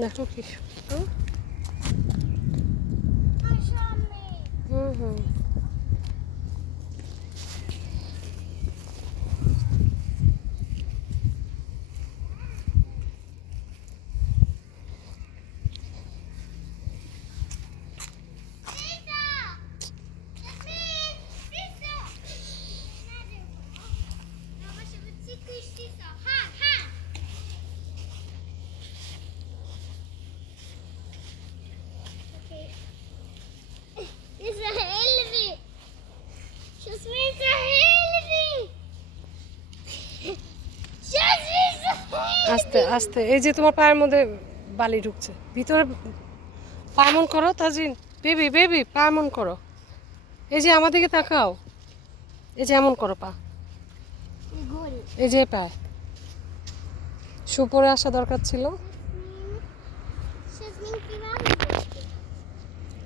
দেখো কি সুন্দর। হুম। আস্তে আস্তে, এই যে তোমার পায়ের মধ্যে বালি ঢুকছে ভিতরে। পা এমন করো তাজিন, বেবি বেবি পা এমন করো। এই যে আমার দিকে তাকাও, এই যে এমন করো পা, এই যে পা শু পরে আসা দরকার ছিল।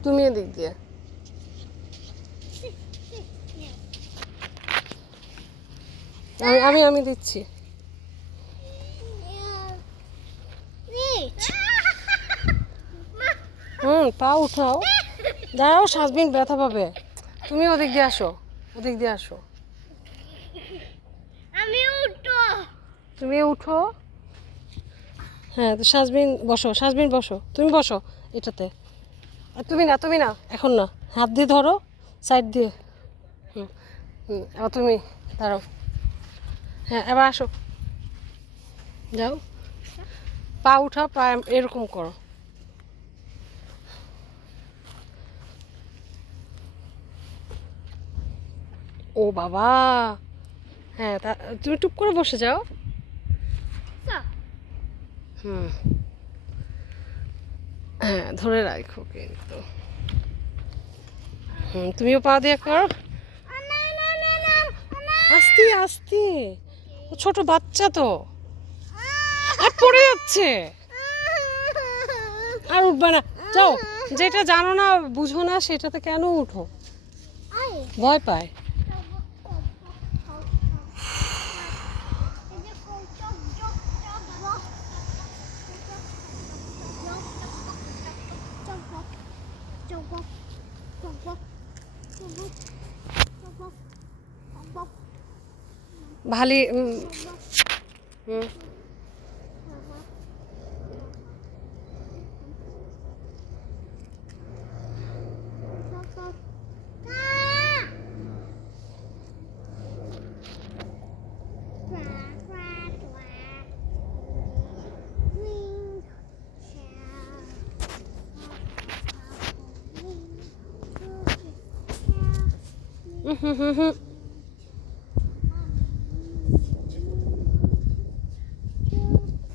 তুমি এদিক দিয়ে, আমি আমি দিচ্ছি। পা উঠাও, দাঁড়াও, সাজবিন ব্যথা পাবে। তুমি ওদিক দিয়ে আসো, ওদিক দিয়ে আসো। তুমি উঠো। হ্যাঁ, তো সাজবিন বসো, সাজবিন বসো, তুমি বসো এটাতে। আর তুমি না এখন না, হাত দিয়ে ধরো সাইড দিয়ে। এবার তুমি দাঁড়াও। হ্যাঁ, এবার আসো, যাও, পা উঠাও, পা এরকম করো। ও বাবা, হ্যাঁ, তুমি টুপ করে বসে যাও। হ্যাঁ, ধরে রাখো কিন্তু। তুমিও পা দিয়ে করো, আস্তে আস্তে, ছোট বাচ্চা তো, আর পড়ে যাচ্ছে। আর উঠবে না, যাও। যেটা জানো না বুঝো না সেটাতে কেন উঠো, ভয় পায়। ভালি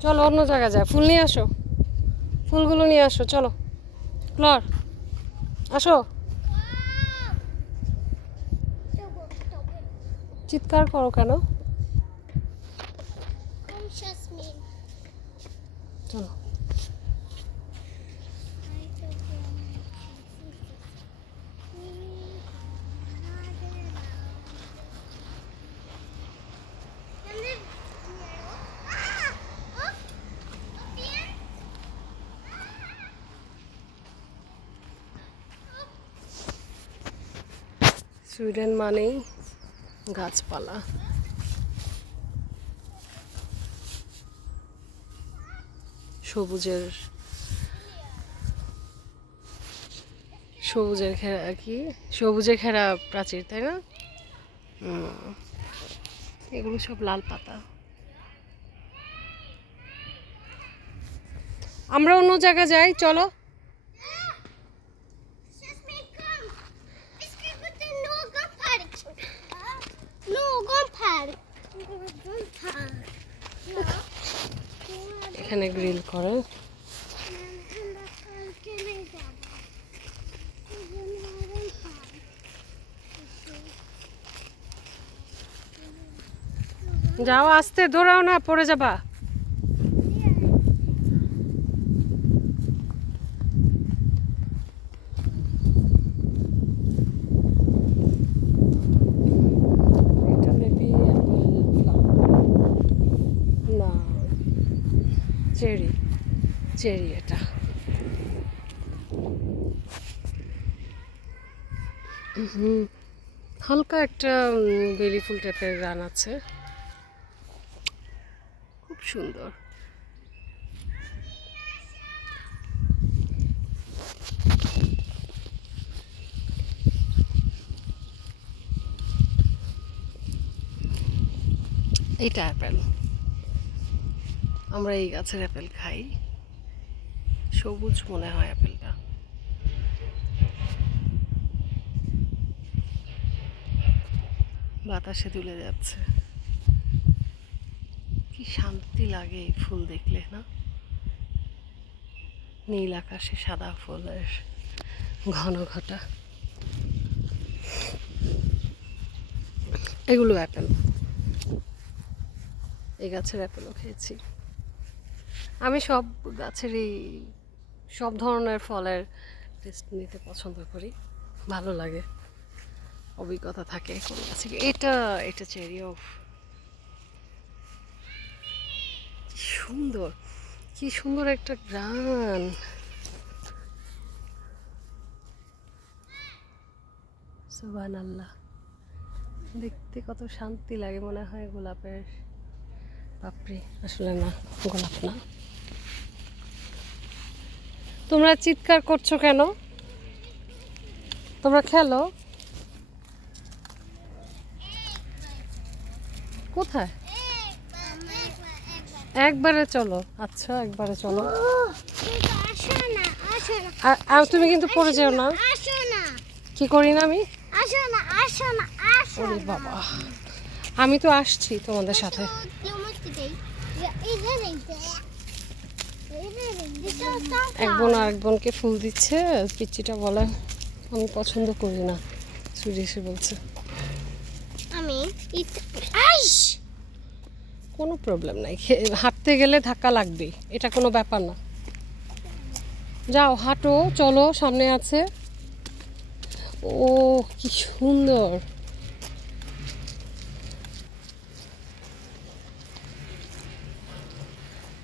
চলো অন্য জায়গায় যায়, ফুল নিয়ে আসো, ফুলগুলো নিয়ে আসো, চলো ফ্লোর আসো। চিৎকার করো কেন? চলো। সুইডেন মানেই গাছপালা। সবুজের সবুজের ঘেরা, কি সবুজে ঘেরা প্রাচীর, তাই না? এগুলো সব লাল পাতা। আমরা অন্য জায়গায় যাই, চলো। এখানে গ্রিল করে। যাও, আস্তে, দৌড়াও না, পড়ে যাবা। এটা মেবি চেরি, চেরি এটা। হালকা একটা বেলি ফুল টাইপের গান আছে, খুব সুন্দর। এইটা অ্যাপেল, আমরা এই গাছের অ্যাপেল খাই, সবুজ মনে হয় অ্যাপেলটা। বাতাসে দুলে যাচ্ছে, কি শান্তি লাগে এই ফুল দেখলে না? নীল আকাশে সাদা ফুলের ঘন ঘটা। এগুলো অ্যাপেল, এই গাছের অ্যাপেলও খেয়েছি আমি। সব গাছেরই সব ধরনের ফলের টেস্ট নিতে পছন্দ করি, ভালো লাগে, অভিজ্ঞতা থাকে কোন গাছে। এটা এটা চেরি অফ, সুন্দর, কি সুন্দর একটা গ্রান। সুবহানাল্লাহ, দেখতে কত শান্তি লাগে, মনে হয় গোলাপের পাপড়ি, আসলে না গোলাপ না। তোমরা চিৎকার করছো কেন? তোমরা খেলো কোথায়? একবারে চলো, আচ্ছা একবারে চলো। আর তুমি কিন্তু পড়ে যেও না। কি করি না আমি? ওরে বাবা, আমি তো আসছি তোমাদের সাথে। এক বোন আরেক বোনকে ফুল দিচ্ছে, পিচ্চিটা বলে আমি পছন্দ করি না, সুজি এসে বলছে। কোনো প্রবলেম নাই, হাঁটতে গেলে ধাক্কা লাগবে, এটা কোনো ব্যাপার না। যাও হাঁটো, চলো, সামনে আছে। ও কি সুন্দর,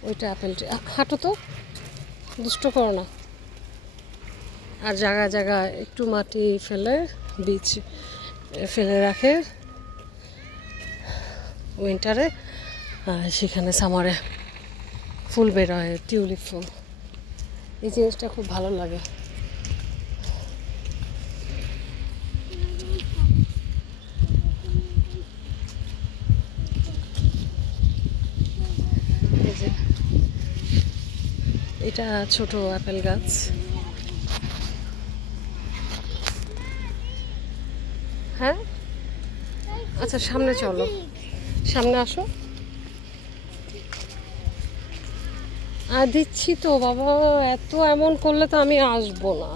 ওইটা আপেল ট্রি। হাঁটো তো, দুষ্ট করো না। আর জায়গায় জায়গায় একটু মাটি ফেলে, বীজ ফেলে রাখে উইন্টারে, সেখানে সামারে ফুল বেরোয়, টিউলিপ ফুল। এই জিনিসটা খুব ভালো লাগে। এটা ছোট আপেল গাছ। হ্যাঁ আচ্ছা, সামনে চলো, সামনে আসো। দিচ্ছি তো বাবা, এত এমন করলে তো আমি আসবো না।